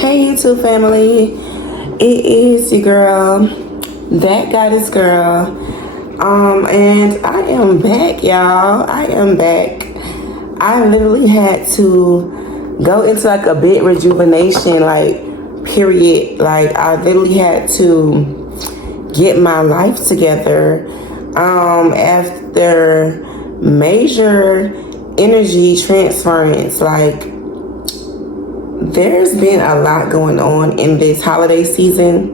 Hey YouTube family, it is your girl, that goddess girl, and I am back, y'all. I am back. I literally had to go into like a bit rejuvenation, period. I literally had to get my life together after major energy transference. There's been a lot going on in this holiday season,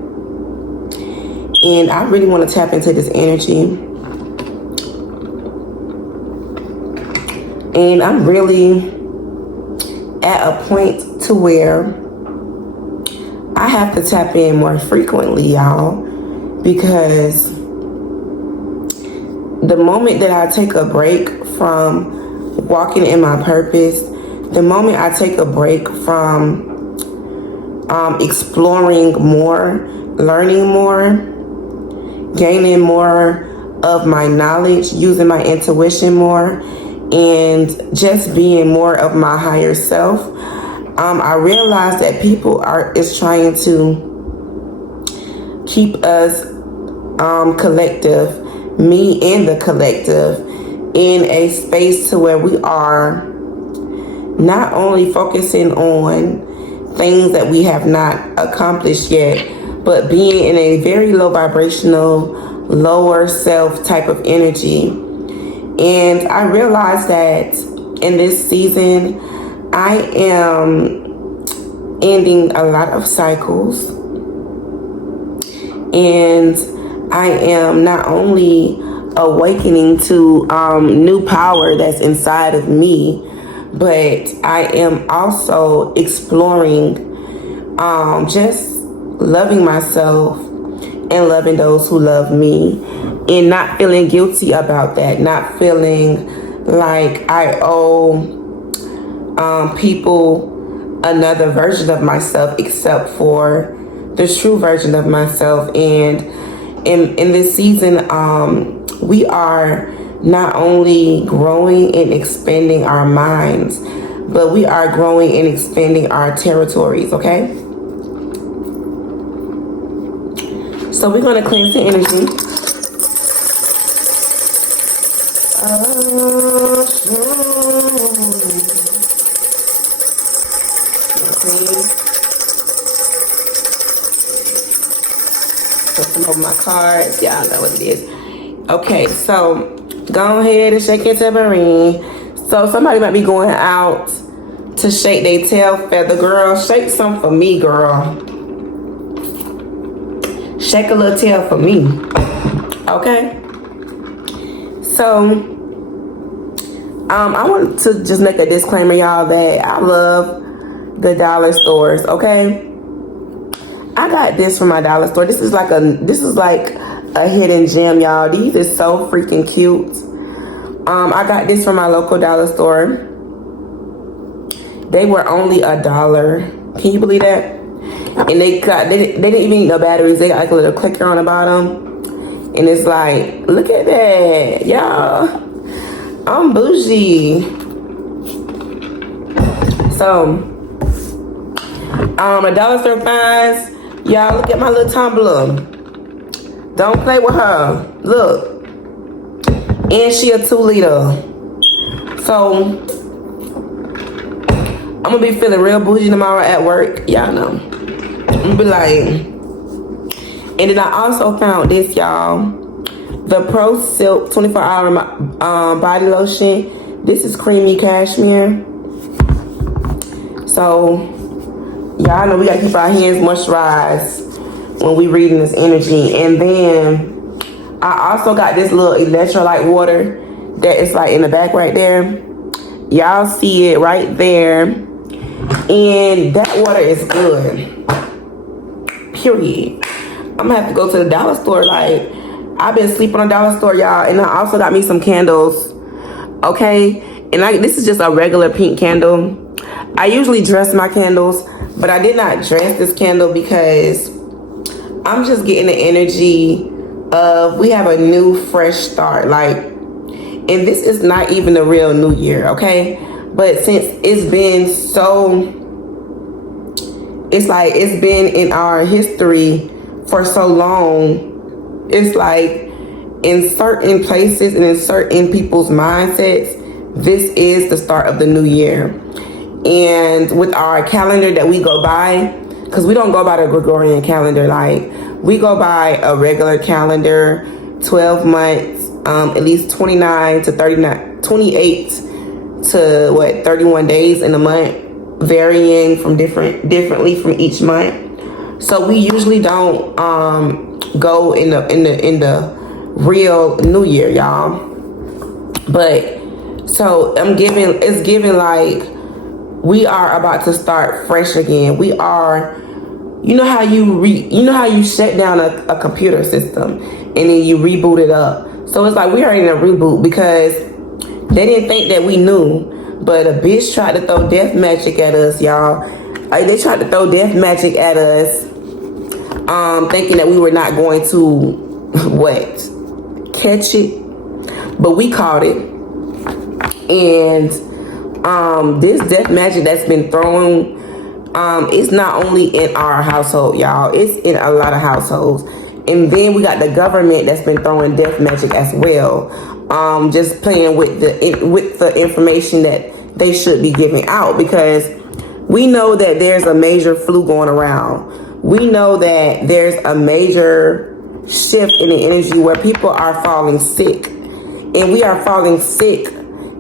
and I really want to tap into this energy. And I'm really at a point to where I have to tap in more frequently, y'all, because the moment that I take a break from walking in my purpose, the moment I take a break from exploring more, learning more, gaining more of my knowledge, using my intuition more, and just being more of my higher self, I realize that people is trying to keep us collective, me and the collective, in a space to where we are not only focusing on things that we have not accomplished yet, but being in a very low vibrational, lower self type of energy. And I realized that in this season, I am ending a lot of cycles. And I am not only awakening to new power that's inside of me, but I am also exploring just loving myself and loving those who love me, and not feeling guilty about that, not feeling like I owe people another version of myself except for the true version of myself. And in this season, we are not only growing and expanding our minds, but we are growing and expanding our territories, okay? So we're going to cleanse the energy. Put some of my cards. Y'all know what it is. Okay, so go ahead and shake your tambourine. So somebody might be going out to shake their tail feather. Girl, shake some for me, girl. Shake a little tail for me. Okay? So, I want to just make a disclaimer, y'all, that I love the dollar stores, okay? I got this from my dollar store. This is like a hidden gem, y'all. These are so freaking cute. I got this from my local dollar store. They were only $1. Can you believe that? And they didn't even need no batteries. They got like a little clicker on the bottom. And it's like, look at that, y'all. I'm bougie. So, a dollar store finds, y'all, look at my little tumbler. Don't play with her. Look. And she a 2-liter. So, I'm going to be feeling real bougie tomorrow at work. Y'all know. I'm going to be like. And then I also found this, y'all. The Pro Silk 24-hour body lotion. This is creamy cashmere. So, y'all know we got to keep our hands moisturized when we reading this energy. And then I also got this little electrolyte water that is like in the back right there. Y'all see it right there. And that water is good. Period. I'm gonna have to go to the dollar store. I've been sleeping on dollar store, y'all. And I also got me some candles. Okay? And this is just a regular pink candle. I usually dress my candles, but I did not dress this candle because I'm just getting the energy of we have a new fresh start. And this is not even the real new year, okay? But since it's been so It's like it's been in our history for so long. It's like in certain places and in certain people's mindsets, this is the start of the new year. And with our calendar that we go by, because we don't go by the Gregorian calendar, like we go by a regular calendar, 12 months, at least 29 to 39, 28 to 31 days in a month, varying from differently from each month. So we usually don't go in the real new year, y'all. But so it's giving like we are about to start fresh again. We are, you know how you shut down a computer system and then you reboot it up. So it's like we are in a reboot because they didn't think that we knew, but a bitch tried to throw death magic at us, y'all. Like they tried to throw death magic at us, thinking that we were not going to catch it, but we caught it. And this death magic that's been thrown, it's not only in our household, y'all. It's in a lot of households. And then we got the government that's been throwing death magic as well. Just playing with the information that they should be giving out, because we know that there's a major flu going around. We know that there's a major shift in the energy where people are falling sick. And we are falling sick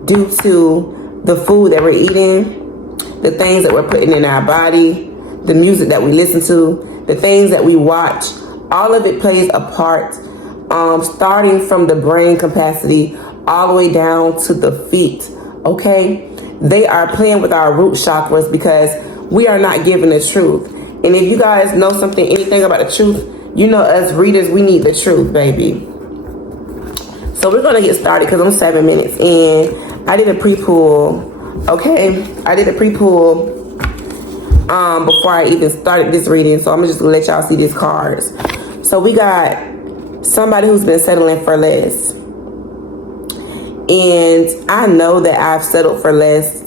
due to the food that we're eating, the things that we're putting in our body, the music that we listen to, the things that we watch. All of it plays a part, starting from the brain capacity all the way down to the feet, okay? They are playing with our root chakras because we are not given the truth. And if you guys know anything about the truth, you know us readers, we need the truth, baby. So we're going to get started because I'm 7 minutes in. I did a pre-pull, okay? I did a pre-pull before I even started this reading. So I'm just going to let y'all see these cards. So we got somebody who's been settling for less. And I know that I've settled for less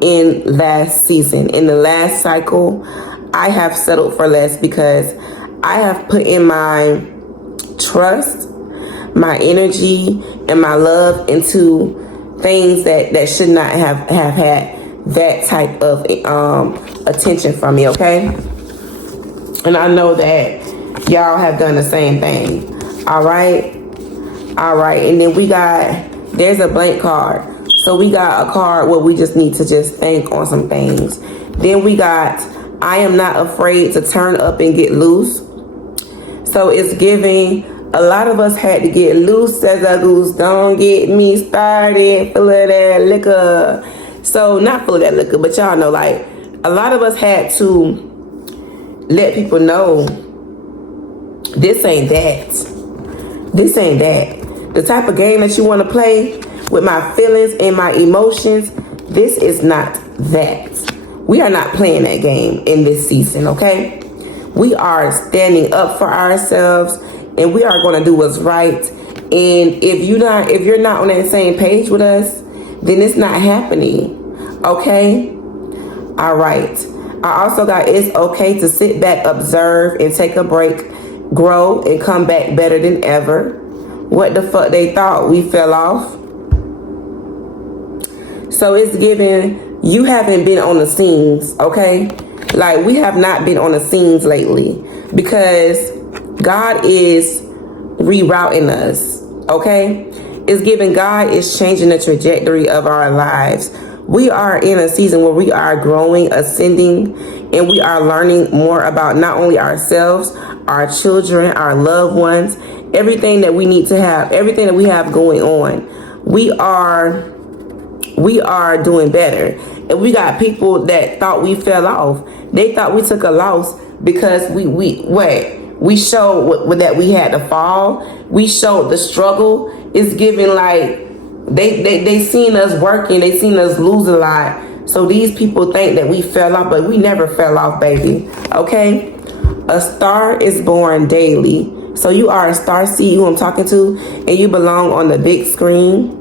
in last season. In the last cycle, I have settled for less because I have put in my trust, my energy, and my love into things that should not have had that type of attention from me, okay? And I know that y'all have done the same thing. All right. And then there's a blank card. So we got a card where we just need to just think on some things. Then we got, I am not afraid to turn up and get loose. So it's giving, a lot of us had to get loose as a goose. Don't get me started full of that liquor. So not full of that liquor, but y'all know, like, a lot of us had to let people know this ain't that. This ain't that. The type of game that you want to play with my feelings and my emotions, this is not that. We are not playing that game in this season, okay? We are standing up for ourselves and we are going to do what's right. And if you're not on that same page with us, then it's not happening, okay? All right. I also got, it's okay to sit back, observe, and take a break, grow, and come back better than ever. What the fuck they thought? We fell off. So it's giving, you haven't been on the scenes, okay? Like, we have not been on the scenes lately because God is rerouting us, okay? It's giving, God is changing the trajectory of our lives. We are in a season where we are growing, ascending, and we are learning more about not only ourselves, our children, our loved ones, everything that we need to have, everything that we have going on. We are doing better. And we got people that thought we fell off. They thought we took a loss because we showed that we had to fall. We showed the struggle. It's giving like they seen us working, they seen us lose a lot. So these people think that we fell off, but we never fell off, baby. Okay? A star is born daily. So you are a star seed who I'm talking to, and you belong on the big screen.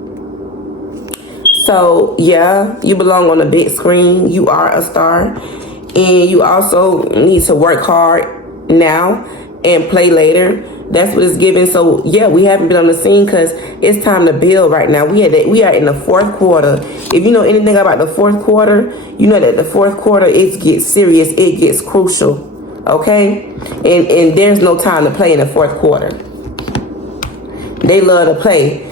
So yeah, you belong on the big screen. You are a star. And you also need to work hard now and play later. That's what it's giving. So yeah, we haven't been on the scene because it's time to build right now. We are in the fourth quarter. If you know anything about the fourth quarter, you know that the fourth quarter, it gets serious. It gets crucial. Okay? And there's no time to play in the fourth quarter. They love to play.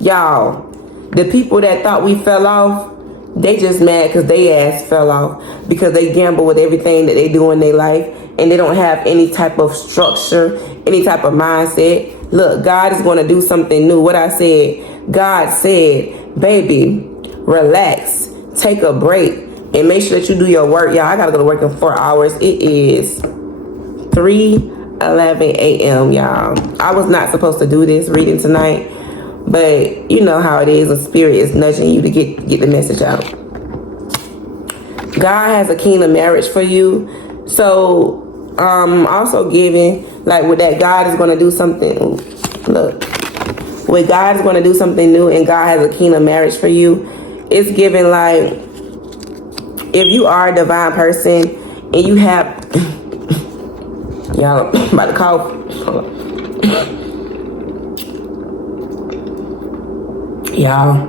Y'all, the people that thought we fell off, they just mad because they ass fell off because they gamble with everything that they do in their life and they don't have any type of structure, any type of mindset. Look, God is going to do something new. What I said, God said, baby, relax, take a break, and make sure that you do your work. Y'all, I got to go to work in 4 hours. It is 3:11 a.m., y'all. I was not supposed to do this reading tonight, but you know how it is. The spirit is nudging you to get the message out. God has a kingdom marriage for you. So, also giving, like with that, God is going to do something. Look, with God is going to do something new and God has a kingdom marriage for you, it's giving like, if you are a divine person and you have, y'all, I'm about to cough. Y'all,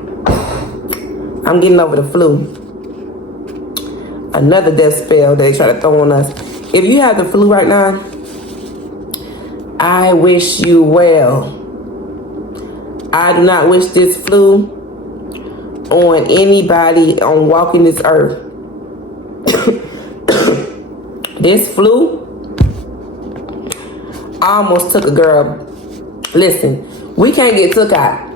I'm getting over the flu. Another death spell they try to throw on us. If you have the flu right now, I wish you well. I do not wish this flu on anybody on walking this earth. This flu almost took a girl. Listen, we can't get took out.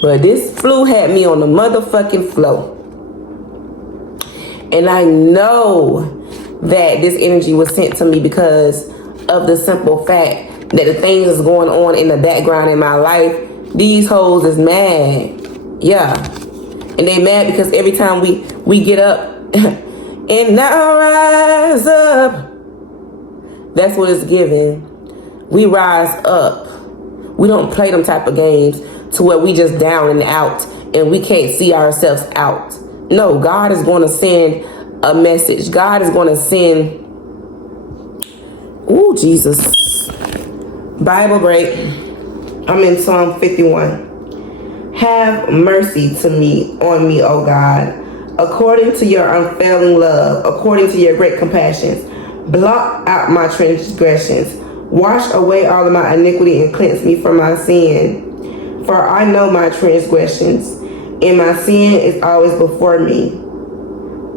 But this flu had me on the motherfucking floor. And I know that this energy was sent to me because of the simple fact that the things that's going on in the background in my life, these hoes is mad. Yeah. And they mad because every time we get up and now rise up, that's what it's giving. We rise up. We don't play them type of games to where we just down and out and we can't see ourselves out. No, God is going to send a message. God is going to send, ooh, Jesus. Bible break. I'm in Psalm 51. Have mercy on me, O God, according to your unfailing love, according to your great compassions. Blot out my transgressions. Wash away all of my iniquity and cleanse me from my sin. For I know my transgressions, and my sin is always before me.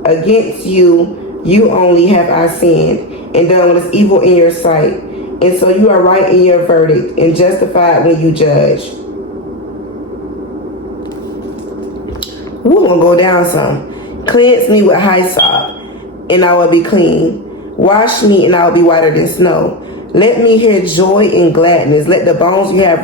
Against you, you only have I sinned, and done what is evil in your sight. And so you are right in your verdict, and justified when you judge. We're going to go down some. Cleanse me with hyssop, and I will be clean. Wash me, and I will be whiter than snow. Let me hear joy and gladness. Let the bones you have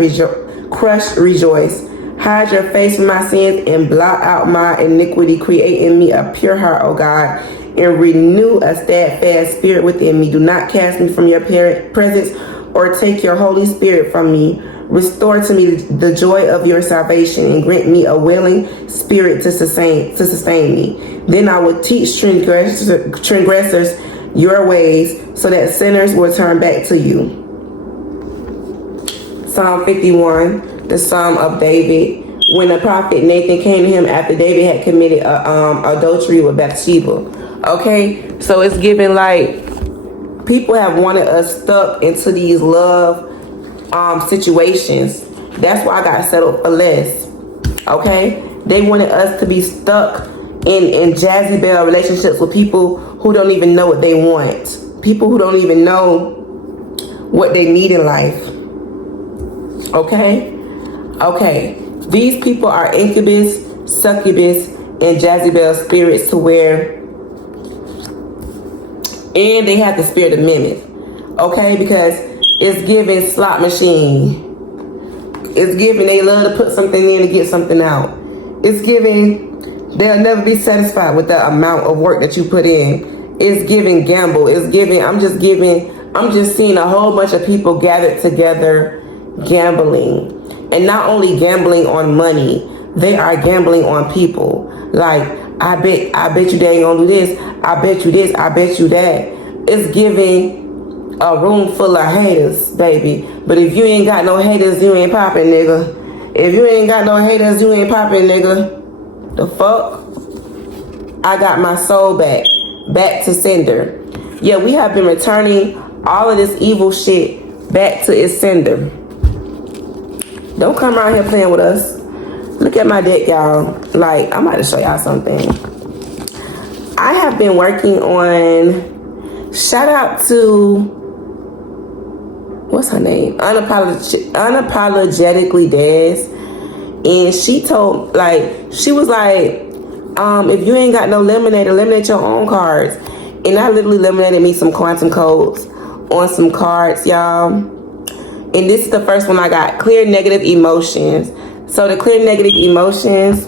crushed rejoice. Hide your face from my sins and blot out my iniquity. Create in me a pure heart, O God, and renew a steadfast spirit within me. Do not cast me from your presence or take your Holy Spirit from me. Restore to me the joy of your salvation and grant me a willing spirit to sustain me. Then I will teach transgressors your ways so that sinners will turn back to you. Psalm 51, the Psalm of David, when the prophet Nathan came to him after David had committed adultery with Bathsheba. Okay, so it's given like people have wanted us stuck into these love situations. That's why I got settled for less. Okay, they wanted us to be stuck in Jazzy Belle relationships with people who don't even know what they want, people who don't even know what they need in life. Okay, these people are incubus, succubus, and Jazzy Belle spirits to where, and they have the spirit of Mimic. Okay, because it's giving slot machine. It's giving they love to put something in to get something out. It's giving they'll never be satisfied with the amount of work that you put in. It's giving gamble. It's giving, I'm just seeing a whole bunch of people gathered together gambling. And not only gambling on money, they are gambling on people. Like, I bet you they ain't gonna do this. I bet you this. I bet you that. It's giving a room full of haters, baby. But if you ain't got no haters, you ain't popping, nigga. If you ain't got no haters, you ain't popping, nigga. The fuck? I got my soul back to sender. Yeah, we have been returning all of this evil shit back to its sender. Don't come around here playing with us. Look at my deck, y'all. Like, I'm about to show y'all something. I have been working on, shout out to, what's her name? Unapologetically Des. And she told, like, she was like, if you ain't got no lemonade, eliminate your own cards. And I literally eliminated me some quantum codes on some cards, y'all. And this is the first one I got, clear negative emotions. So the clear negative emotions,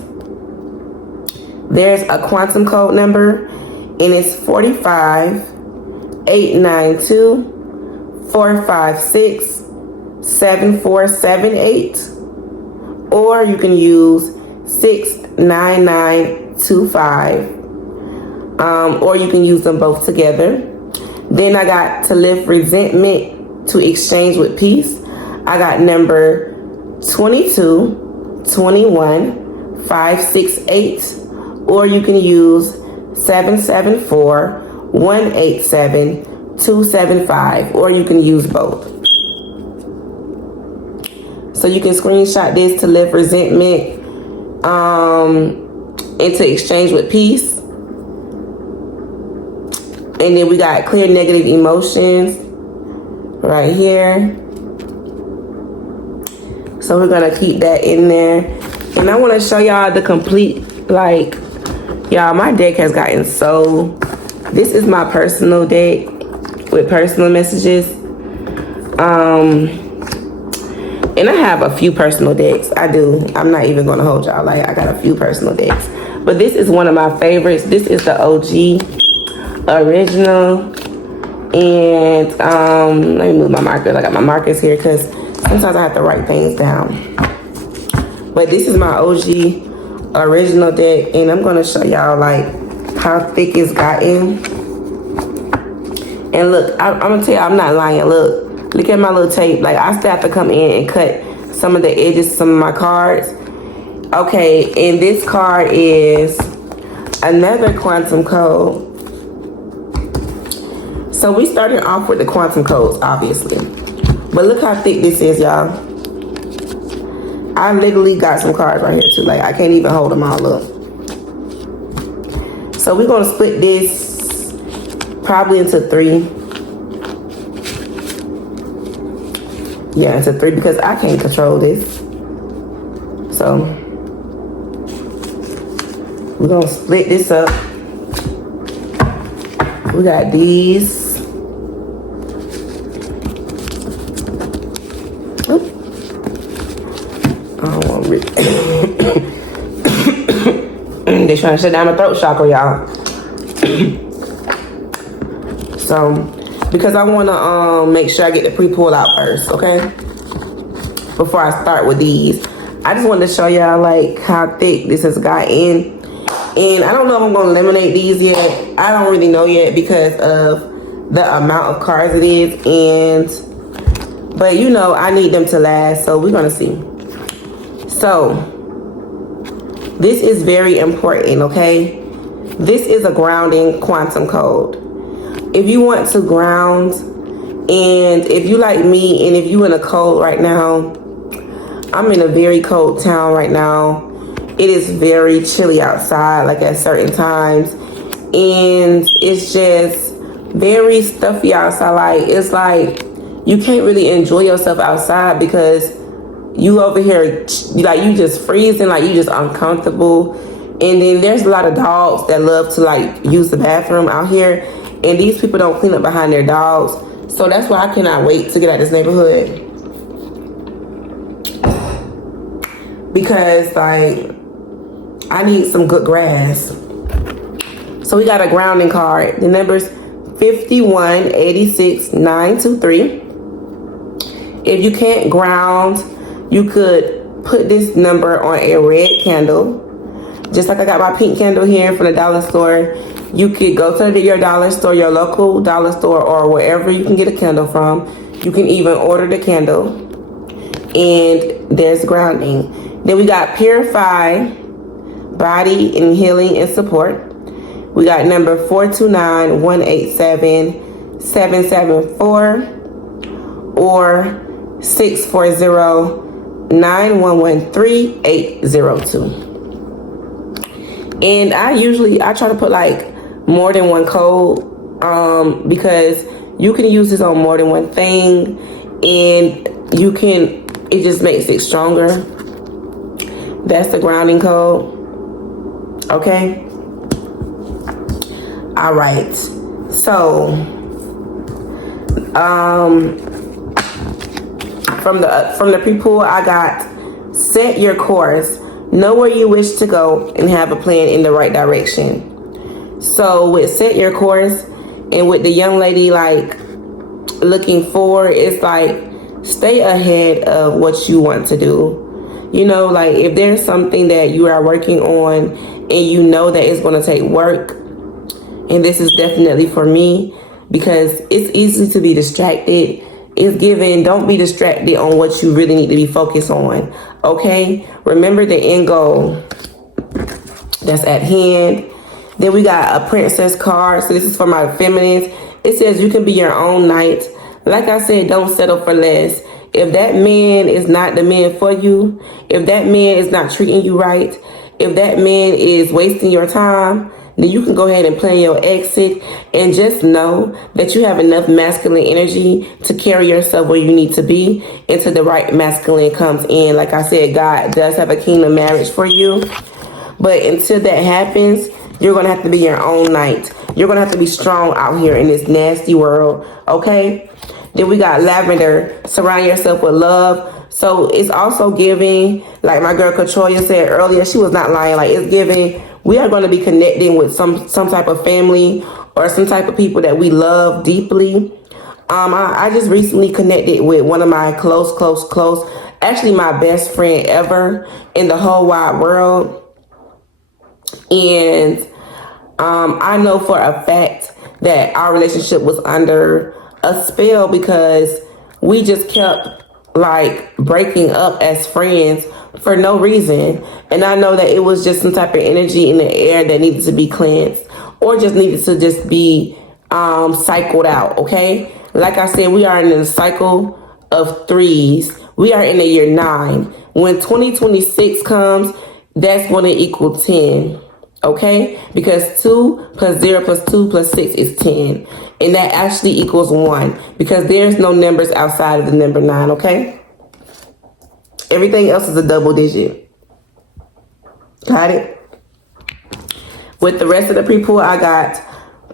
there's a quantum code number, and it's 45-892-456-7478. Or you can use 69925. Or you can use them both together. Then I got to lift resentment to exchange with peace. I got number 22-21-568. Or you can use 774-187-275. Or you can use both. So you can screenshot this to lift resentment and to exchange with peace. And then we got clear negative emotions right here. So we're gonna keep that in there. And I wanna show y'all the complete, like, y'all, my deck has gotten so, this is my personal deck with personal messages. And I have a few personal decks. I do. I'm not even gonna hold y'all. Like, I got a few personal decks. But this is one of my favorites. This is the OG original. And let me move my markers. I got my markers here because sometimes I have to write things down. But this is my OG original deck, and I'm gonna show y'all like how thick it's gotten. And look, I'm gonna tell you, I'm not lying. Look at my little tape. Like, I still have to come in and cut some of the edges of some of my cards. Okay, and this card is another quantum code. So we started off with the quantum codes, obviously. But look how thick this is, y'all. I literally got some cards right here too. Like, I can't even hold them all up. So we're gonna split this probably into 3. Yeah, into 3 because I can't control this. So we're gonna split this up. We got these. They trying to shut down my throat chakra, y'all. So, because I want to make sure I get the pre-pull out first, okay? Before I start with these. I just wanted to show y'all like how thick this has gotten. And I don't know if I'm going to eliminate these yet. I don't really know yet because of the amount of cards it is. But you know, I need them to last. So we're going to see. So this is very important, okay? This is a grounding quantum code. If you want to ground, and if you like me, and if you in a cold right now, I'm in a very cold town right now. It is very chilly outside, like at certain times. And it's just very stuffy outside. Like, it's like you can't really enjoy yourself outside because you over here, like, you just freezing, like you just uncomfortable. And then there's a lot of dogs that love to like use the bathroom out here. And these people don't clean up behind their dogs. So that's why I cannot wait to get out of this neighborhood. Because like, I need some good grass. So we got a grounding card. The number's 5186923. If you can't ground, you could put this number on a red candle. Just like I got my pink candle here from the dollar store. You could go to your dollar store, your local dollar store, or wherever you can get a candle from. You can even order the candle. And there's grounding. Then we got Purify, Body and Healing and Support. We got number 429-187-774 or 640-911-3802. And I try to put like more than one code because you can use this on more than one thing, and it just makes it stronger. That's the grounding code. Okay. All right. So from the pre-pool, I got set your course. Know where you wish to go and have a plan in the right direction. So with set your course and with the young lady like looking forward, it's like stay ahead of what you want to do. You know, like if there's something that you are working on and you know that it's going to take work, and this is definitely for me because it's easy to be distracted. It's given, don't be distracted on what you really need to be focused on. Okay? Remember the end goal that's at hand. Then we got a princess card. So this is for my feminines. It says you can be your own knight. Like I said, don't settle for less. If that man is not the man for you, if that man is not treating you right, if that man is wasting your time, then you can go ahead and plan your exit and just know that you have enough masculine energy to carry yourself where you need to be until the right masculine comes in. Like I said, God does have a kingdom marriage for you. But until that happens, you're going to have to be your own knight. You're going to have to be strong out here in this nasty world. Okay? Then we got lavender. Surround yourself with love. So it's also giving, like my girl Katroya said earlier, she was not lying. Like it's giving, we are going to be connecting with some type of family or some type of people that we love deeply. I just recently connected with one of my close, actually my best friend ever in the whole wide world. And I know for a fact that our relationship was under a spell because we just kept like breaking up as friends for no reason. And I know that it was just some type of energy in the air that needed to be cleansed or just needed to just be cycled out. Okay. Like I said, we are in a cycle of threes. We are in the year 9. When 2026 comes, that's going to equal 10. Okay, because 2 plus 0 plus 2 plus 6 is 10. And that actually equals 1 because there's no numbers outside of the number 9. Okay, everything else is a double digit. Got it? With the rest of the pre-pool, I got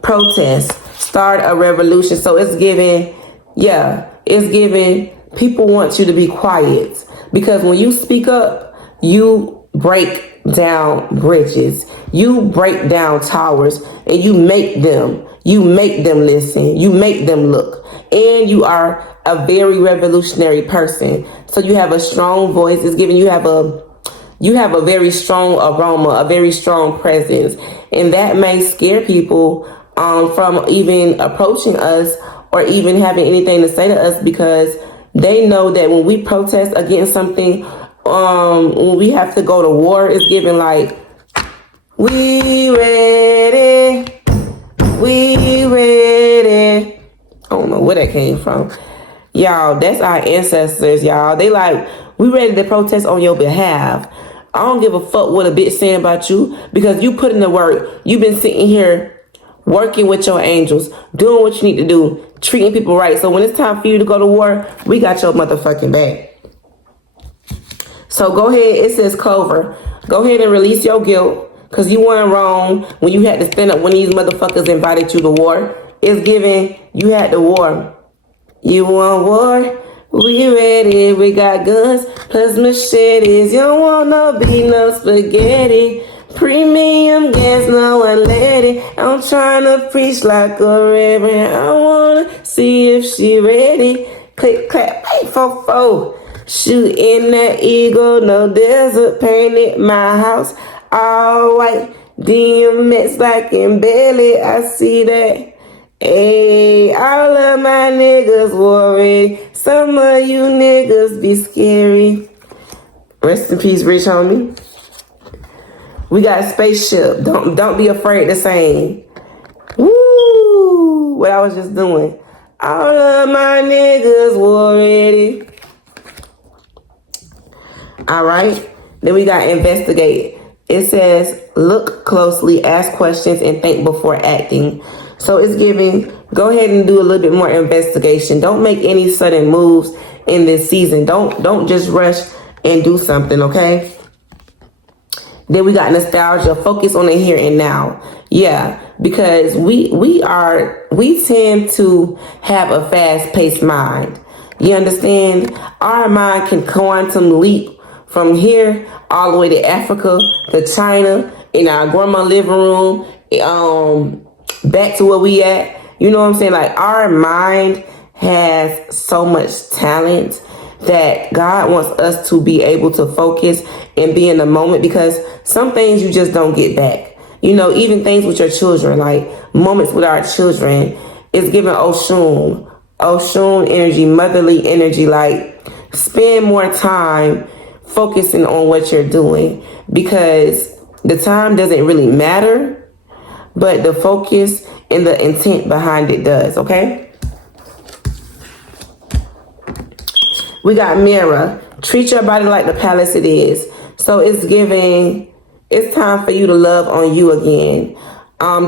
protest, start a revolution. So it's giving, it's giving people want you to be quiet because when you speak up, you break down bridges, you break down towers, and you make them listen, you make them look, and you are a very revolutionary person. So you have a strong voice. It's giving you have a very strong aroma, a very strong presence, and that may scare people from even approaching us or even having anything to say to us because they know that when we protest against something, when we have to go to war, it's given like, we ready. I don't know where that came from. Y'all, that's our ancestors, y'all. They like, we ready to protest on your behalf. I don't give a fuck what a bitch saying about you because you put in the work. You've been sitting here working with your angels, doing what you need to do, treating people right. So when it's time for you to go to war, we got your motherfucking back. So go ahead, it says Clover. Go ahead and release your guilt because you weren't wrong when you had to stand up when these motherfuckers invited you to war. It's given, you had the war. You want war? We ready, we got guns plus machetes. You don't want no beef, no spaghetti. Premium gas, no unleaded. I'm trying to preach like a reverend. I wanna see if she ready. Click, clap, 844. Shooting that eagle, no desert painted my house all white. DMX like in belly, I see that. Hey, all of my niggas worried. Some of you niggas be scary. Rest in peace, rich homie. We got Spaceship. Don't be afraid to sing. Woo! What I was just doing. All of my niggas worried. All right. Then we got Investigate. It says, look closely, ask questions, and think before acting. So it's giving, go ahead and do a little bit more investigation. Don't make any sudden moves in this season. Don't just rush and do something, okay? Then we got Nostalgia. Focus on the here and now. Yeah, because we tend to have a fast-paced mind. You understand? Our mind can quantum leap from here all the way to Africa, to China, in our grandma living room, back to where we at. You know what I'm saying? Like, our mind has so much talent that God wants us to be able to focus and be in the moment, because some things you just don't get back. You know, even things with your children, like moments with our children, is giving Oshun energy, motherly energy. Like, spend more time focusing on what you're doing, because the time doesn't really matter, but the focus and the intent behind it does, okay? We got Mirror. Treat your body like the palace it is. So it's giving, it's time for you to love on you again.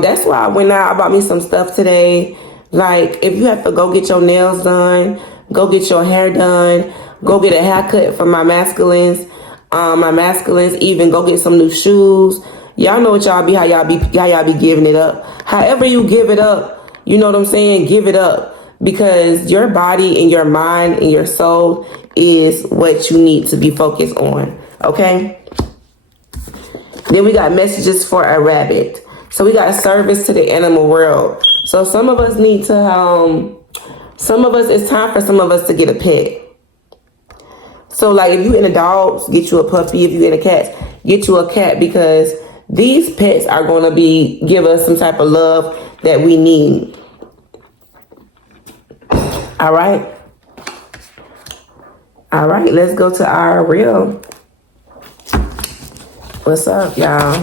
That's why I went out, I bought me some stuff today. Like, if you have to go get your nails done, go get your hair done, go get a haircut for my masculines. Even go get some new shoes. Y'all know what y'all be, how y'all be giving it up. However you give it up, you know what I'm saying? Give it up, because your body and your mind and your soul is what you need to be focused on. Okay? Then we got Messages for a Rabbit. So we got service to the animal world. So some of us need to, it's time for some of us to get a pet. So like, if you into dogs, get you a puppy. If you into cats, get you a cat, because these pets are going to give us some type of love that we need. All right. All right, let's go to our real. What's up, y'all?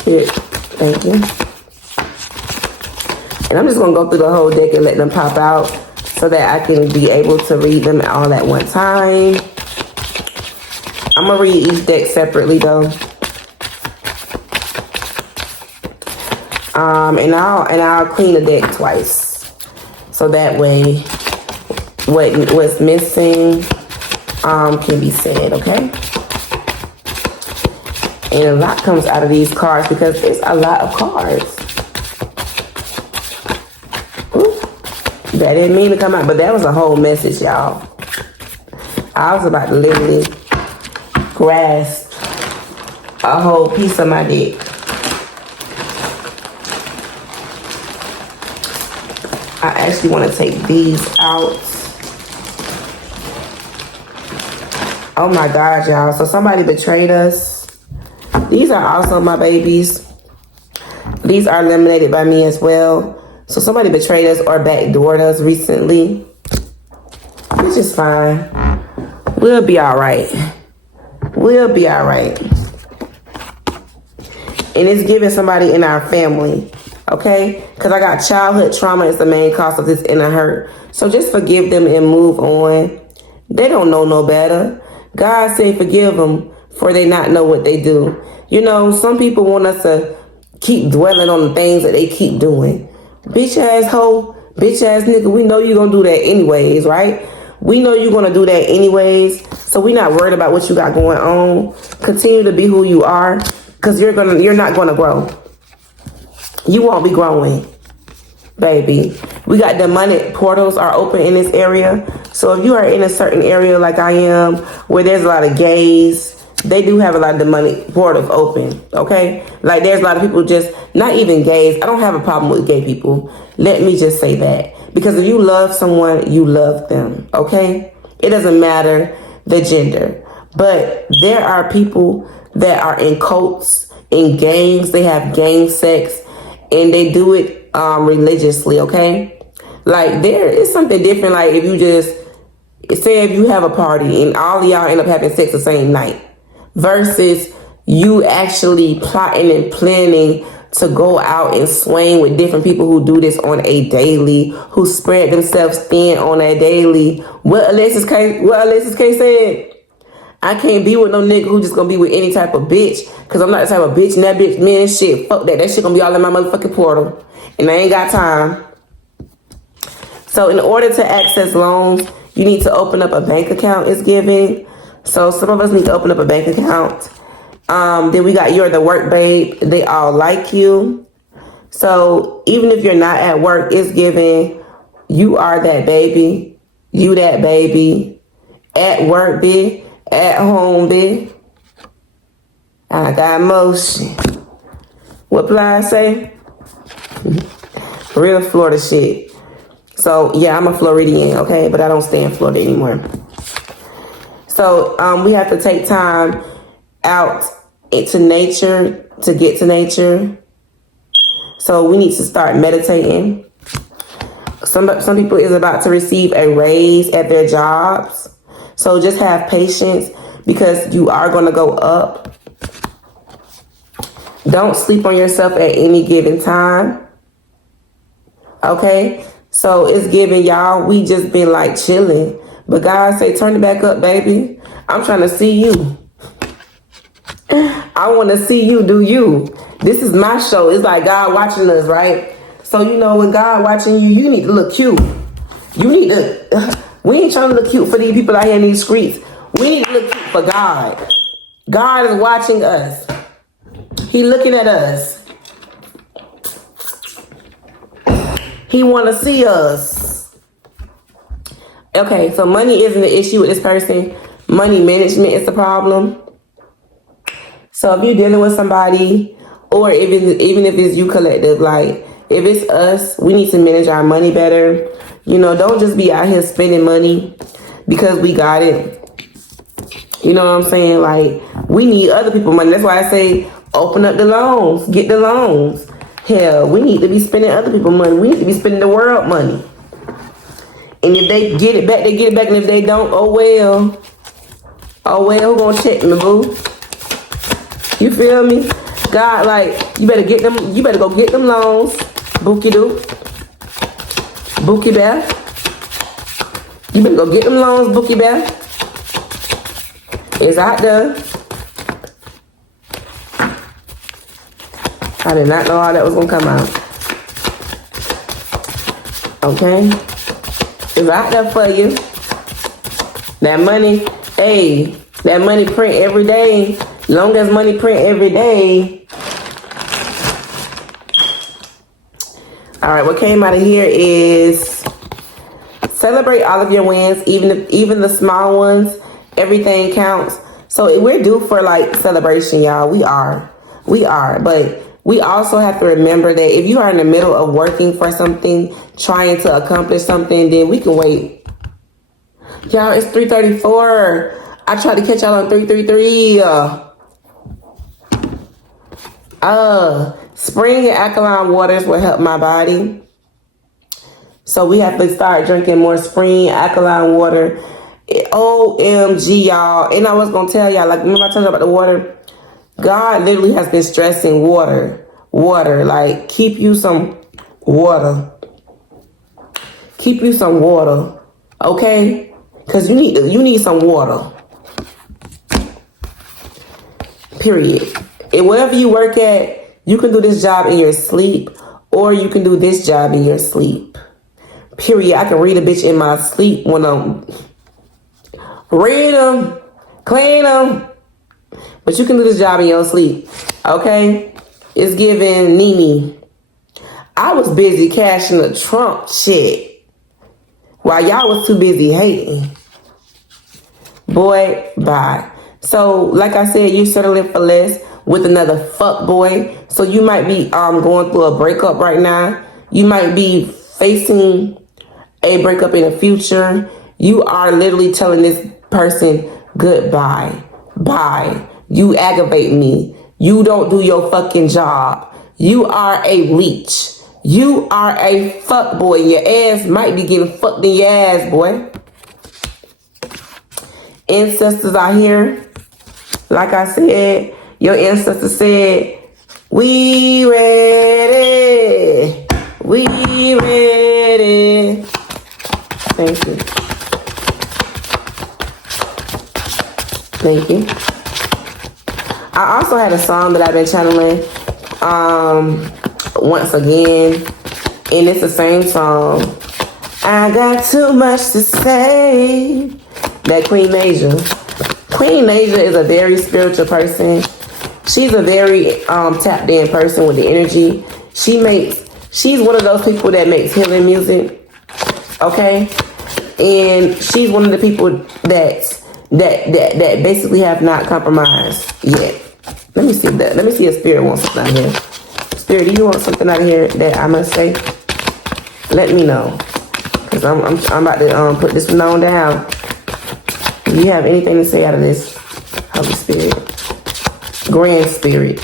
Spirit, thank you. And I'm just going to go through the whole deck and let them pop out so that I can be able to read them all at one time. I'm going to read each deck separately, though. And I'll clean the deck twice, so that way what's missing can be said, okay? And a lot comes out of these cards, because it's a lot of cards. Ooh, that didn't mean to come out, but that was a whole message, y'all. I was about to literally grasp a whole piece of my deck. I actually want to take these out. Oh my God, y'all. So somebody betrayed us. These are also my babies. These are eliminated by me as well. So somebody betrayed us or backdoored us recently. Which is fine. We'll be all right. We'll be all right. And it's giving somebody in our family. Okay? Because I got childhood trauma is the main cause of this inner hurt. So just forgive them and move on. They don't know no better. God said forgive them, for they not know what they do. You know, some people want us to keep dwelling on the things that they keep doing. Bitch ass hoe, bitch ass nigga, we know you're going to do that anyways, right? We know you're going to do that anyways. So we're not worried about what you got going on. Continue to be who you are, because you're not going to grow. You won't be growing, baby. We got demonic portals are open in this area. So if you are in a certain area like I am, where there's a lot of gays, they do have a lot of demonic portals open, okay? Like, there's a lot of people just, not even gays. I don't have a problem with gay people. Let me just say that. Because if you love someone, you love them, okay? It doesn't matter the gender. But there are people that are in cults, in gangs. They have gang sex, and they do it religiously, okay? Like, there is something different. Like, if you just, say if you have a party and all of y'all end up having sex the same night, versus you actually plotting and planning to go out and swing with different people who do this on a daily, who spread themselves thin on a daily. What Alexis K said, I can't be with no nigga who just gonna be with any type of bitch, because I'm not the type of bitch, and that bitch, man, shit, fuck that. That shit gonna be all in my motherfucking portal, and I ain't got time. So in order to access loans, you need to open up a bank account, it's giving. So some of us need to open up a bank account. Then we got You're the Work Babe. They all like you. So even if you're not at work, it's giving you are that baby. You that baby. At work, bitch. At home, bitch. I got motion. What Ply say? Real Florida shit. So yeah, I'm a Floridian, okay? But I don't stay in Florida anymore. So we have to take time out into nature to get to nature. So we need to start meditating. Some people is about to receive a raise at their jobs. So just have patience, because you are going to go up. Don't sleep on yourself at any given time. Okay? So it's giving y'all, we just been like chilling. But God say, turn it back up, baby. I'm trying to see you. I want to see you do you. This is my show. It's like God watching us, right? So, you know, when God watching you, you need to look cute. You need to, we ain't trying to look cute for these people out here in these streets. We need to look cute for God. God is watching us. He looking at us. He want to see us. Okay, so money isn't the issue with this person. Money management is the problem. So if you're dealing with somebody, or even if it's you collective, like if it's us, we need to manage our money better. You know, don't just be out here spending money because we got it. You know what I'm saying? Like, we need other people's money. That's why I say open up the loans, get the loans. Hell, we need to be spending other people's money. We need to be spending the world money. And if they get it back, they get it back. And if they don't, oh well. Oh well, who gonna check me, boo? You feel me? God, like, you better get them, you better go get them loans. Bookie doo. Bookie Bear. You better go get them loans, Bookie Bear. It's out there. I did not know how that was gonna come out. Okay? It's out there for you. That money, hey, that money print every day. Long as money print every day. All right, what came out of here is celebrate all of your wins, even the small ones. Everything counts. So we're due for like celebration, y'all. We are. But we also have to remember that if you are in the middle of working for something, trying to accomplish something, then we can wait. Y'all, it's 3:34. I tried to catch y'all on 333. Spring and alkaline waters will help my body. So we have to start drinking more spring alkaline water. OMG, y'all. And I was going to tell y'all, like, remember I told you about the water? God literally has been stressing water. Like, keep you some water. Keep you some water. Okay? Because you need some water. Period. And wherever you work at, you can do this job in your sleep, or you can do this job in your sleep. Period. I can read a bitch in my sleep when I'm read them, clean them, but you can do this job in your sleep. Okay? It's giving Nene. I was busy cashing the Trump shit while y'all was too busy hating. Boy, bye. So, like I said, you're settling for less with another fuck boy. So you might be going through a breakup right now. You might be facing a breakup in the future, you are literally telling this person goodbye. Bye. You aggravate me. You don't do your fucking job. You are a leech. You are a fuck boy. Your ass might be getting fucked in your ass, boy. Ancestors are here. Like I said, your ancestors said, we ready. We ready. Thank you. Thank you. I also had a song that I've been channeling once again, and it's the same song. I got too much to say. That Queen Nasia. Queen Nasia is a very spiritual person. She's a very tapped in person with the energy. She's one of those people that makes healing music. Okay? And she's one of the people that basically have not compromised yet. Let me see that. Let me see if Spirit wants something out of here. Spirit, do you want something out of here that I must say? Let me know. Because I'm about to put this one on down. Do you have anything to say out of this? Holy Spirit. Grand Spirit.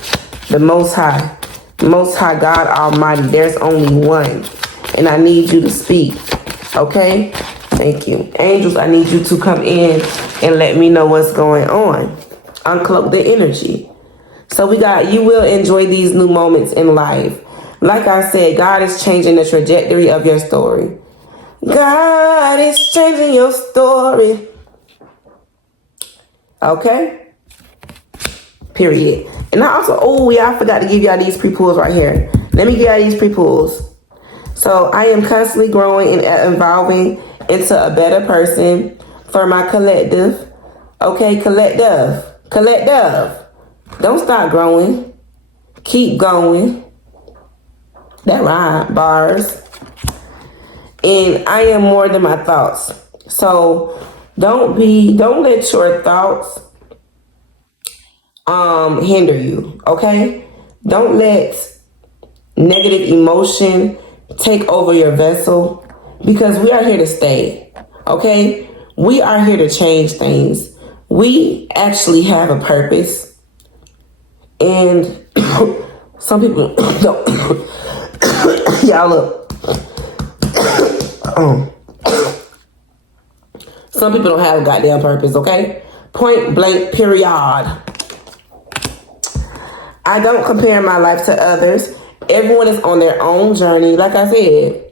The Most High. Most High God Almighty. There's only one. And I need you to speak. Okay? Thank you. Angels, I need you to come in and let me know what's going on. Uncloak the energy. So we got, you will enjoy these new moments in life. Like I said, God is changing the trajectory of your story. God is changing your story. Okay? Period. And I also, I forgot to give y'all these pre-pulls right here. Let me give y'all these pre-pulls. So I am constantly growing and evolving into a better person for my collective. Okay, collective. Don't stop growing. Keep going. That rhyme, bars. And I am more than my thoughts. So don't let your thoughts hinder you. Okay? Don't let negative emotion take over your vessel, because we are here to stay. Okay? We are here to change things. We actually have a purpose. And some people don't. Y'all look. Some people don't have a goddamn purpose, okay? Point blank, period. I don't compare my life to others. Everyone is on their own journey. Like I said,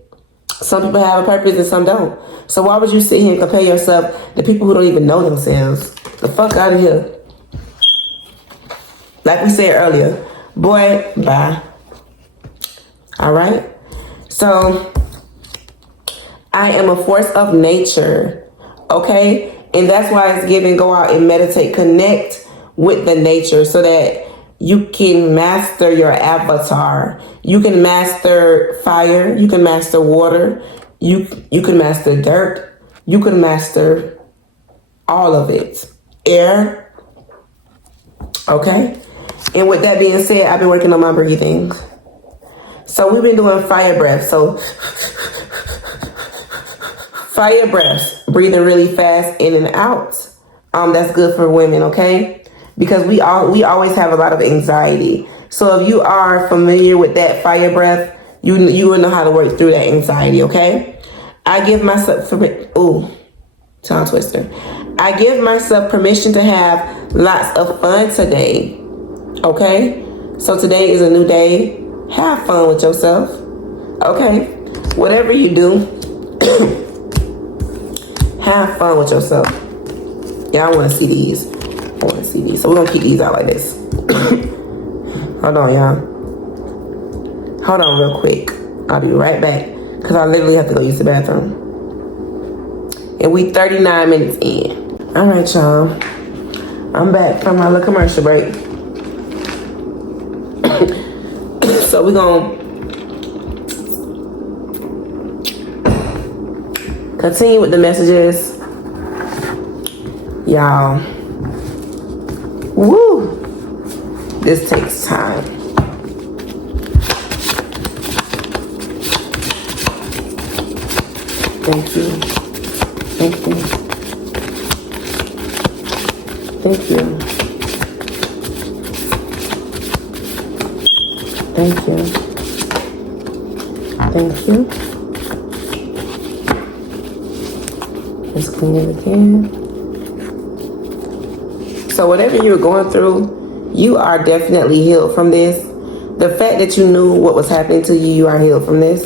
some people have a purpose and some don't. So why would you sit here and compare yourself to people who don't even know themselves? The fuck out of here. Like we said earlier, boy, bye. All right? So I am a force of nature, okay? And that's why it's given, go out and meditate, connect with the nature so that you can master your avatar. You can master fire. You can master water. You can master dirt. You can master all of it. Air. Okay? And with that being said, I've been working on my breathing. So we've been doing fire breath. So fire breaths, breathing really fast in and out. That's good for women, okay? Because we always have a lot of anxiety. So if you are familiar with that fire breath, you will know how to work through that anxiety, okay? I give myself tongue twister. I give myself permission to have lots of fun today. Okay? So today is a new day. Have fun with yourself. Okay? Whatever you do, have fun with yourself. Y'all want to see these. I want to see these. So we're going to keep these out like this. Hold on, y'all. Hold on real quick. I'll be right back. Because I literally have to go use the bathroom. And we 39 minutes in. All right, y'all. I'm back from my little commercial break. So we're going to continue with the messages. Y'all. Woo! This takes time. Thank you. Thank you. Thank you. Thank you. Thank you. Let's clean it again. So whatever you're going through, you are definitely healed from this. The fact that you knew what was happening to you, you are healed from this.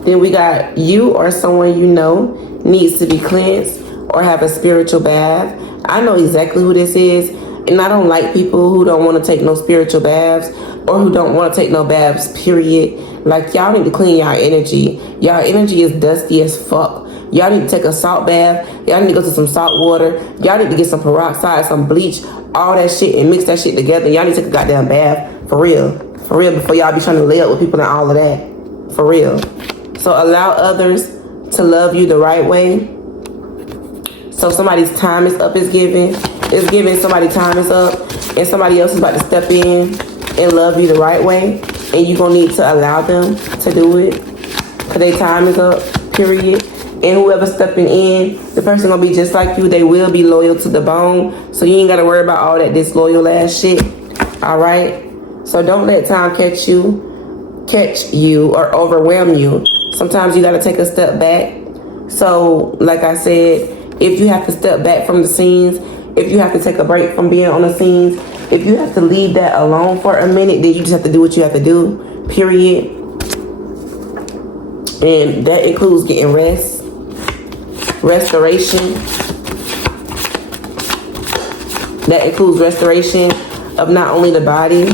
Then we got you or someone you know needs to be cleansed or have a spiritual bath. I know exactly who this is, and I don't like people who don't want to take no spiritual baths or who don't want to take no baths, period. Like, y'all need to clean y'all energy. Y'all energy is dusty as fuck. Y'all need to take a salt bath. Y'all need to go to some salt water. Y'all need to get some peroxide, some bleach, all that shit, and mix that shit together. Y'all need to take a goddamn bath. For real, before y'all be trying to lay up with people and all of that. For real. So allow others to love you the right way. So if somebody's time is up, it's given, somebody's time is up, and somebody else is about to step in and love you the right way, and you're going to need to allow them to do it, because their time is up, period. And whoever's stepping in, the person going to be just like you. They will be loyal to the bone, so you ain't got to worry about all that disloyal ass shit, all right? So don't let time catch you or overwhelm you. Sometimes you got to take a step back. So, like I said, if you have to step back from the scenes, if you have to take a break from being on the scenes, if you have to leave that alone for a minute, then you just have to do what you have to do, period. And that includes getting rest, restoration. That includes restoration of not only the body,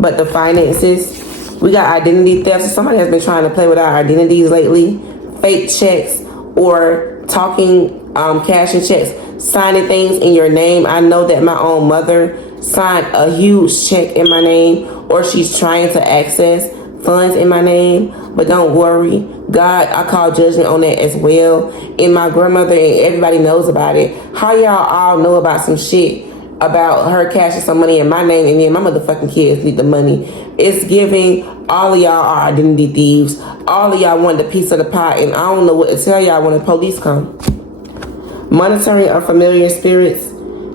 but the finances. We got identity theft. So somebody has been trying to play with our identities lately. Fake checks or talking cash and checks, signing things in your name. I know that my own mother signed a huge check in my name, or she's trying to access funds in my name. But don't worry, God, I call judgment on that as well. And my grandmother and everybody knows about it. How y'all all know about some shit about her cashing some money in my name, and then my motherfucking kids need the money? It's giving all of y'all are identity thieves. All of y'all want the piece of the pie, and I don't know what to tell y'all when the police come. Monitoring unfamiliar spirits.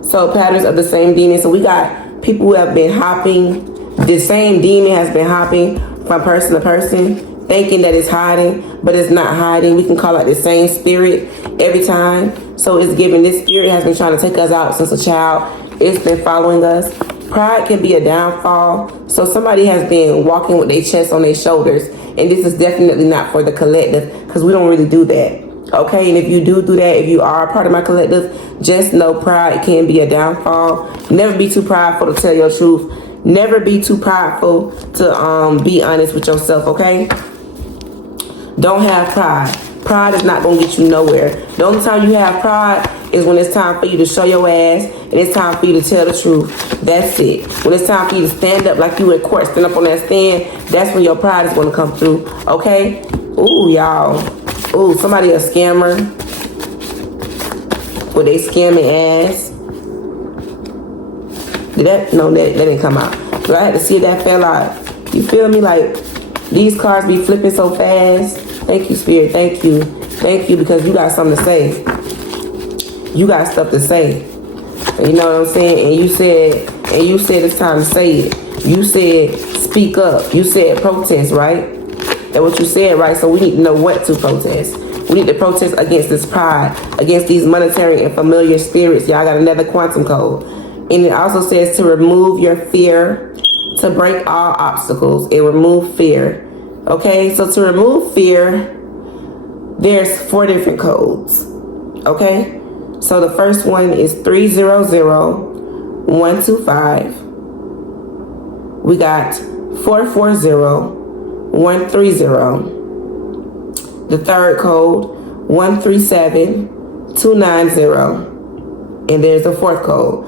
So patterns of the same demon. So we got people who have been hopping. The same demon has been hopping from person to person, thinking that it's hiding, but it's not hiding. We can call out the same spirit every time. So it's giving, this spirit has been trying to take us out since a child. It's been following us. Pride can be a downfall. So somebody has been walking with their chest on their shoulders, and this is definitely not for the collective, because we don't really do that. Okay, and if you do that, if you are a part of my collective, just know pride can be a downfall. Never be too prideful to tell your truth. Never be too prideful to be honest with yourself, okay? Don't have pride. Pride is not going to get you nowhere. The only time you have pride is when it's time for you to show your ass, and it's time for you to tell the truth. That's it. When it's time for you to stand up like you in court, stand up on that stand, that's when your pride is going to come through, okay? Ooh, y'all. Ooh, somebody a scammer with they scamming ass. That didn't come out. So I had to see if that fell out. You feel me? Like, these cars be flipping so fast. Thank you, Spirit. Thank you. Thank you, because you got something to say. You got stuff to say. And you know what I'm saying? And you said it's time to say it. You said speak up. You said protest, right? That's what you said, right? So we need to know what to protest. We need to protest against this pride, against these monetary and familiar spirits. Y'all got another quantum code. And it also says to remove your fear, to break all obstacles, and remove fear. Okay, so to remove fear, there's 4 different codes. Okay, so the first one is 300125. We got 440130. The third code, 137290. And there's the fourth code,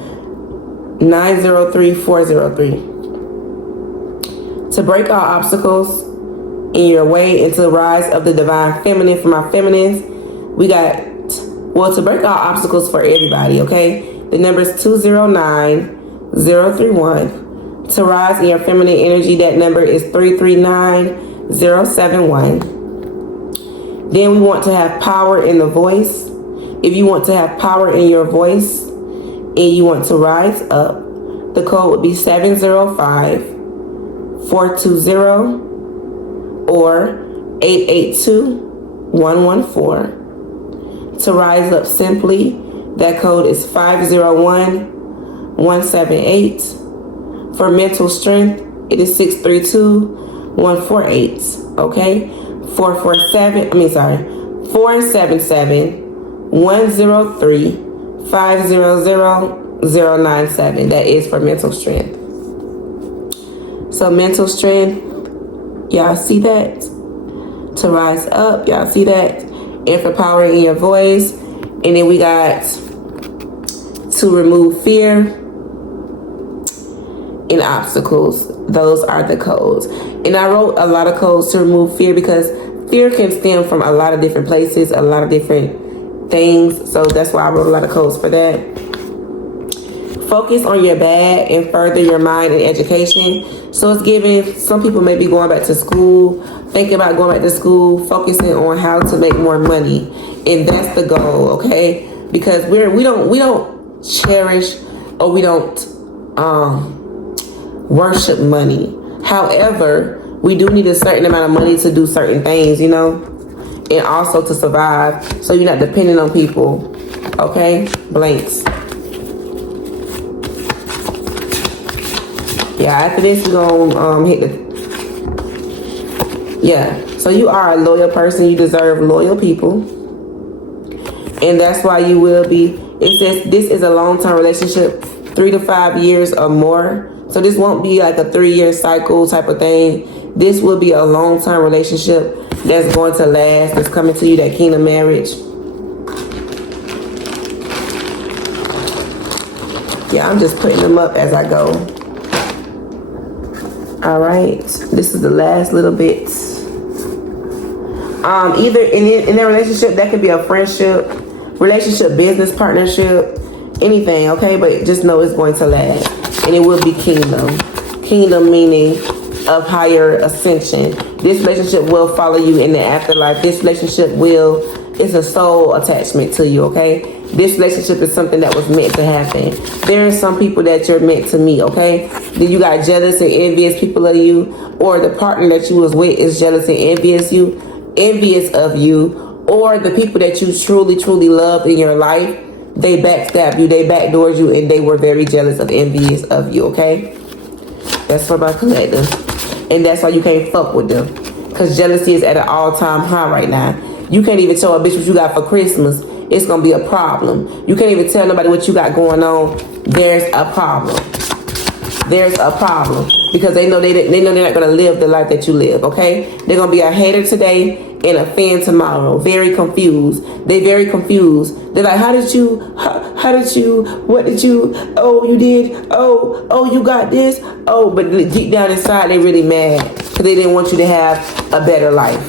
903403. To break all obstacles in your way into the rise of the divine feminine. For my feminines, we got, to break all obstacles for everybody, okay? The number is 209031. To rise in your feminine energy, that number is 339071. Then we want to have power in the voice. If you want to have power in your voice and you want to rise up, the code would be 705-420 or 882-114. To rise up simply, that code is 501-178. For mental strength, it is 632-148. Okay? 447-103-500-097. That is for mental strength. So mental strength, y'all see that? To rise up, y'all see that? And for power in your voice. And then we got to remove fear and obstacles. Those are the codes. And I wrote a lot of codes to remove fear because fear can stem from a lot of different places, a lot of different things. So that's why I wrote a lot of codes for that. Focus on your bag and further your mind and education. So it's giving, some people may be going back to school, thinking about going back to school, focusing on how to make more money. And that's the goal, okay? Because we don't cherish or we don't worship money. However, we do need a certain amount of money to do certain things, you know, and also to survive. So you're not dependent on people, okay? Blanks. Yeah, after this, we're gonna hit the. Yeah, so you are a loyal person. You deserve loyal people, and that's why you will be. It says this is a long-term relationship, 3 to 5 years or more. So this won't be like a 3-year cycle type of thing. This will be a long-term relationship that's going to last. That's coming to you, that kingdom marriage. Yeah, I'm just putting them up as I go. All right, this is the last little bit. Either in a relationship, that could be a friendship, relationship, business partnership, anything, okay? But just know it's going to last, and it will be kingdom. Kingdom meaning of higher ascension. This relationship will follow you in the afterlife. This relationship it's a soul attachment to you, okay? This relationship is something that was meant to happen. There are some people that you're meant to meet, okay? Then you got jealous and envious people of you, or the partner that you was with is jealous and envious of you, or the people that you truly, truly love in your life, they backstab you, they backdoored you, and they were very jealous and envious of you, okay? That's for my collective. And that's why you can't fuck with them. Because jealousy is at an all-time high right now. You can't even show a bitch what you got for Christmas. It's going to be a problem. You can't even tell nobody what you got going on. There's a problem. There's a problem. Because they know they're not going to live the life that you live, okay? They're going to be a hater today and a fan tomorrow. Very confused. They're very confused. They're like, what did you, oh, you did, oh, you got this, oh, but deep down inside, they really mad because they didn't want you to have a better life,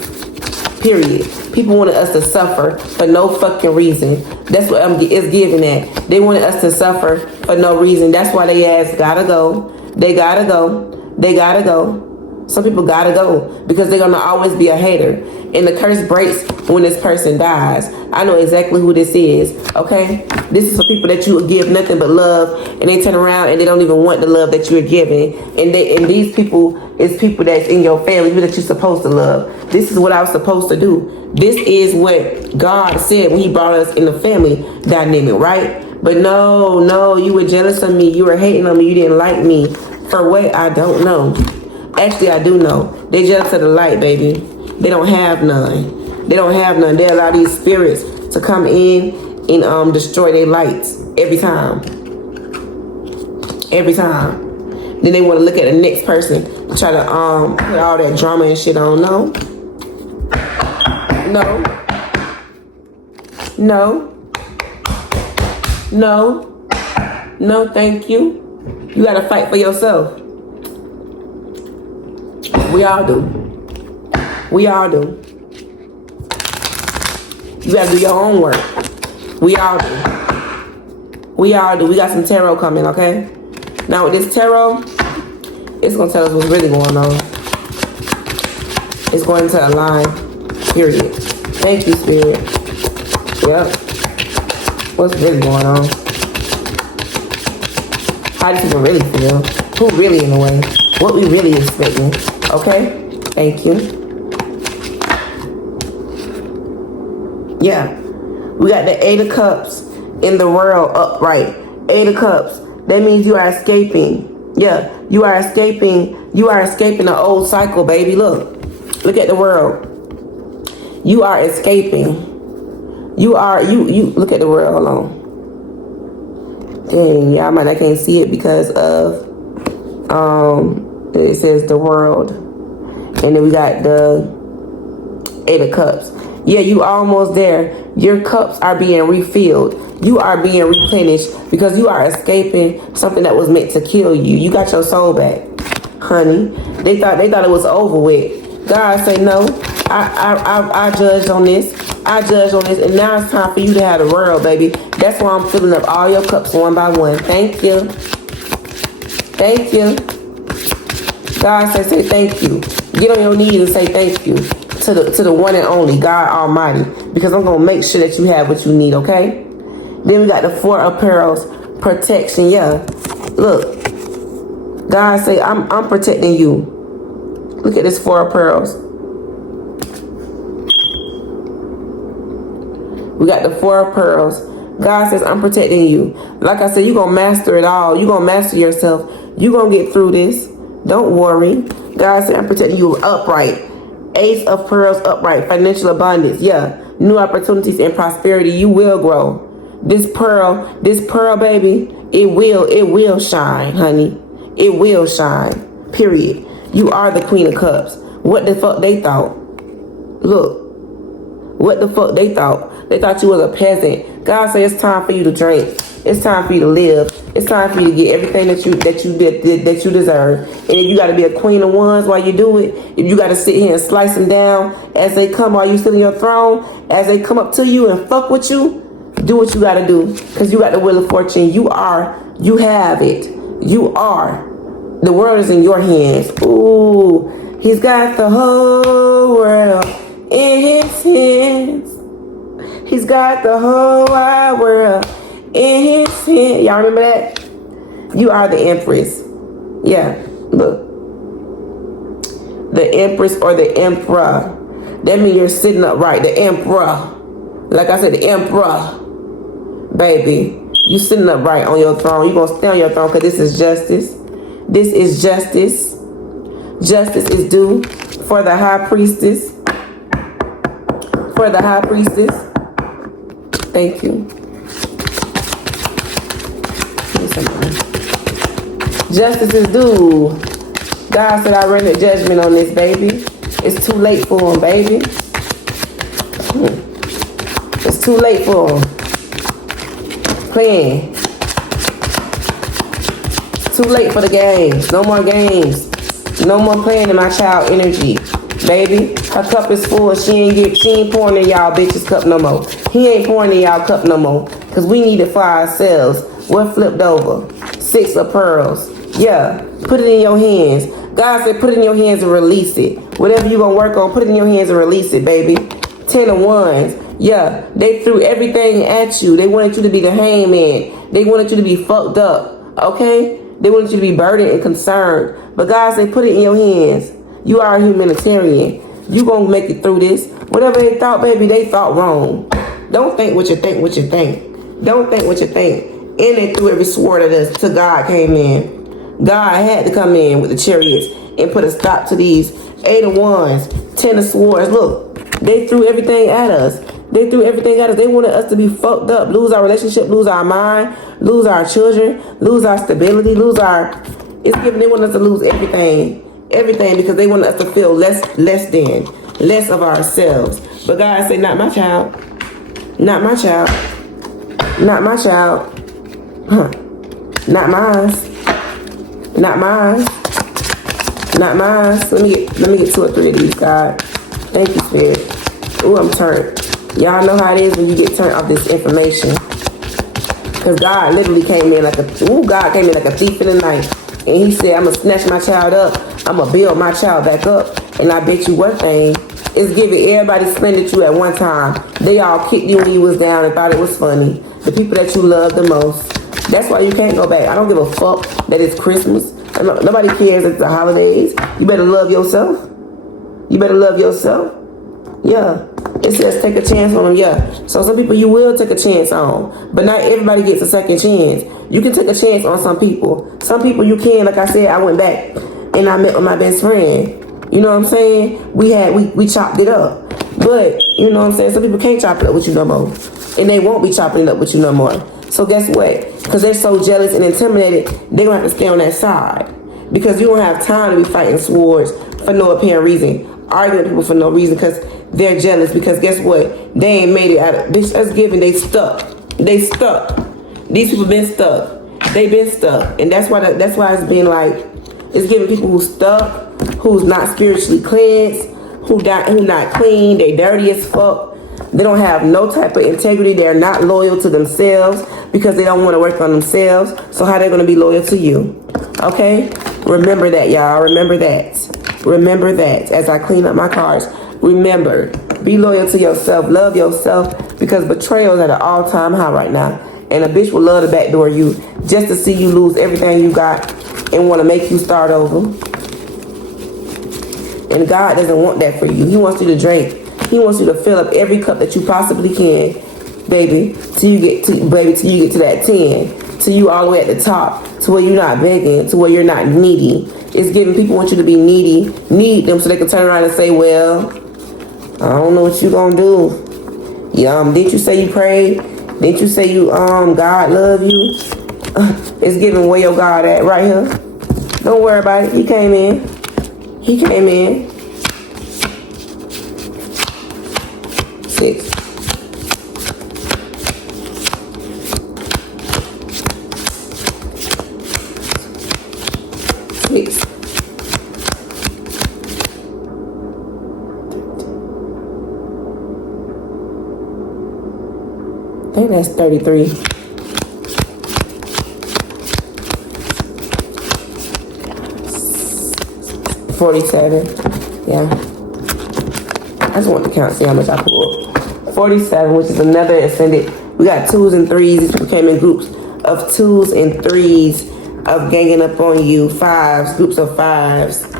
period. People wanted us to suffer for no fucking reason. That's what it's giving at. They wanted us to suffer for no reason. That's why they ass gotta go. They gotta go. They gotta go. Some people gotta go because they're gonna always be a hater. And the curse breaks when this person dies. I know exactly who this is, okay? This is for people that you would give nothing but love, and they turn around and they don't even want the love that you're giving. And these people is people that's in your family, people that you're supposed to love. This is what I was supposed to do. This is what God said when he brought us in the family dynamic, right? But no, you were jealous of me. You were hating on me. You didn't like me. For what? I don't know. Actually, I do know. They jealous of the light, baby. They don't have none. They don't have none. They allow these spirits to come in and destroy their lights every time. Every time. Then they want to look at the next person to try to put all that drama and shit on. No. No, thank you. You gotta fight for yourself. We all do. We all do. You gotta do your own work. We all do. We all do. We got some tarot coming, okay? Now with this tarot, it's gonna tell us what's really going on. It's going to align, period. Thank you, Spirit. Yep. What's really going on? How do people really feel? Who really in the way? What we really expecting? Okay? Thank you. Yeah. We got the 8 of Cups in the world upright. 8 of Cups. That means you are escaping. Yeah. You are escaping. You are escaping the old cycle, baby. Look. Look at the world. You are escaping. You look at the world. Hold on. Dang, yeah, I can't see it because of it says the world. And then we got the 8 of Cups. Yeah, you almost there. Your cups are being refilled. You are being replenished because you are escaping something that was meant to kill you. You got your soul back, honey. They thought it was over with. God say no. I judged on this. I judged on this, and now it's time for you to have the world, baby. That's why I'm filling up all your cups one by one. Thank you. Thank you. God says, say thank you. Get on your knees and say thank you to the one and only God Almighty, because I'm gonna make sure that you have what you need. Okay. Then we got the 4 of Pearls, protection. Yeah. Look. God say, I'm protecting you. Look at this 4 of Pearls. We got the 4 of Pearls. God says, I'm protecting you. Like I said, you're going to master it all. You're going to master yourself. You're going to get through this. Don't worry. God said, I'm protecting you upright. Ace of Pearls upright. Financial abundance. Yeah. New opportunities and prosperity. You will grow. This pearl, baby, it will shine, honey. It will shine. Period. You are the Queen of Cups. What the fuck they thought? Look. What the fuck they thought? They thought you was a peasant. God said it's time for you to drink. It's time for you to live. It's time for you to get everything that you deserve. And if you got to be a Queen of Wands while you do it, if you got to sit here and slice them down as they come while you sit on your throne, as they come up to you and fuck with you, do what you got to do. Because you got the Wheel of Fortune. You have it. You are. The world is in your hands. Ooh, he's got the whole world in his hands. He's got the whole wide world in his hands. Y'all remember that? You are the Empress. Yeah, look. The Empress or the Emperor. That means you're sitting upright. The Emperor. Like I said, the Emperor. Baby, you sitting upright on your throne. You're going to stay on your throne because this is justice. This is justice. Justice is due for the High Priestess. For the High Priestess. Thank you. Justice is due. God said I rendered judgment on this, baby. It's too late for him, baby. It's too late for him. Playing. It's too late for the games. No more games. No more playing in my child energy. Baby, her cup is full. She ain't pouring in y'all bitches cup no more. He ain't pouring in y'all cup no more. Because we need it for ourselves. What flipped over? 6 of Pearls. Yeah, put it in your hands. God said put it in your hands and release it. Whatever you're going to work on, put it in your hands and release it, baby. 10 of Wands. Yeah, they threw everything at you. They wanted you to be the hangman. They wanted you to be fucked up. Okay? They wanted you to be burdened and concerned. But God said put it in your hands. You are a humanitarian. You gonna make it through this. Whatever they thought, baby, they thought wrong. Don't think what you think, what you think. Don't think what you think. And they threw every sword at us till God came in. God had to come in with the chariots and put a stop to these 8 of Wands, 10 of Swords. Look, they threw everything at us. They threw everything at us. They wanted us to be fucked up, lose our relationship, lose our mind, lose our children, lose our stability, lose our... It's given, they want us to lose everything. Everything, because they want us to feel less of ourselves. But God said, not my child. Not my child. Not my child. Huh. Not mine. Not mine. Not mine. Let me get 2 or 3 of these, God. Thank you, Spirit. Ooh, I'm turned. Y'all know how it is when you get turned off this information. Because God literally came in like a thief in the night. And he said, I'm going to snatch my child up. I'm going to build my child back up. And I bet you one thing, It's giving everybody slandered you at one time. They all kicked you when you was down and thought it was funny. The people that you love the most. That's why you can't go back. I don't give a fuck that it's Christmas. Nobody cares it's the holidays. You better love yourself. You better love yourself. Yeah. It says take a chance on them, yeah. So some people you will take a chance on. But not everybody gets a second chance. You can take a chance on some people. Some people you can, like I said, I went back and I met with my best friend. You know what I'm saying? We chopped it up. But, you know what I'm saying? Some people can't chop it up with you no more. And they won't be chopping it up with you no more. So guess what? Because they're so jealous and intimidated, they're going to have to stay on that side. Because you don't have time to be fighting swords for no apparent reason. Arguing with people for no reason because they're jealous. Because guess what? They ain't made it out of bitch. Us giving, they stuck. They stuck. These people been stuck. They been stuck. And that's why it's been like, it's giving people who stuck, who's not spiritually cleansed, who not clean, they dirty as fuck. They don't have no type of integrity. They're not loyal to themselves because they don't want to work on themselves. So how they going to be loyal to you? Okay? Remember that, y'all. Remember that. Remember that as I clean up my cards. Remember, be loyal to yourself. Love yourself because betrayal is at an all-time high right now. And a bitch will love to backdoor you just to see you lose everything you got and want to make you start over. And God doesn't want that for you. He wants you to drink. He wants you to fill up every cup that you possibly can, baby, till you get to that 10, till you all the way at the top, to where you're not begging, to where you're not needy. It's giving people want you to be needy, need them so they can turn around and say, well, I don't know what you gonna do. Didn't you say you prayed? Didn't you say you God love you? It's giving where your God at right here. Don't worry about it. He came in. He came in. 6. 6. I think that's 33. $47. Yeah. I just want to count, see how much I pulled. 47, which is another ascended. We got 2s and 3s. These people came in groups of 2s and 3s of ganging up on you. 5s, groups of 5s,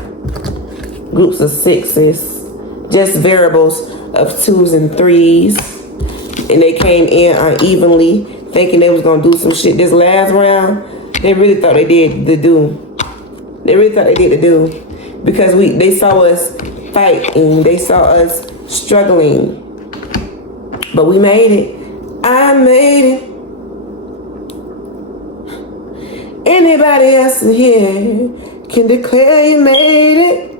groups of 6s. Just variables of 2s and 3s. And they came in unevenly, thinking they was going to do some shit. This last round, they really thought they did the do. They really thought they did the do. Because they saw us fighting. They saw us struggling. But we made it. I made it. Anybody else in here can declare you made it.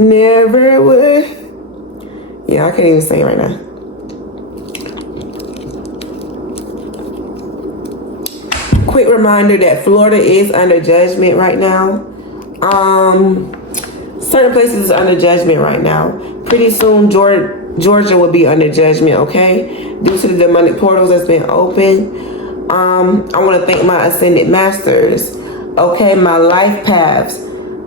Never would. Yeah, I can't even say it right now. Quick reminder that Florida is under judgment right now. Certain places is under judgment right now. Pretty soon, Georgia will be under judgment, okay? Due to the demonic portals that's been open. I want to thank my ascended masters, okay? My life paths.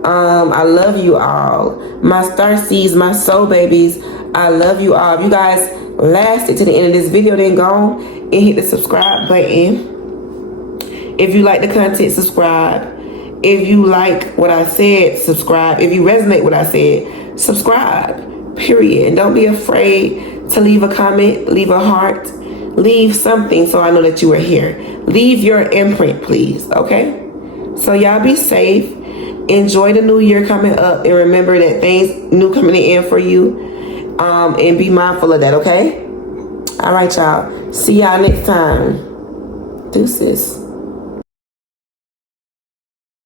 I love you all. My star seeds, my soul babies, I love you all. If you guys lasted to the end of this video, then go and hit the subscribe button. If you like the content, subscribe. If you like what I said, subscribe. If you resonate with what I said, subscribe. Period. And don't be afraid to leave a comment, leave a heart, leave something so I know that you are here. Leave your imprint, please. Okay? So y'all be safe. Enjoy the new year coming up. And remember that things new coming in for you. And be mindful of that, okay? All right, y'all. See y'all next time. Deuces.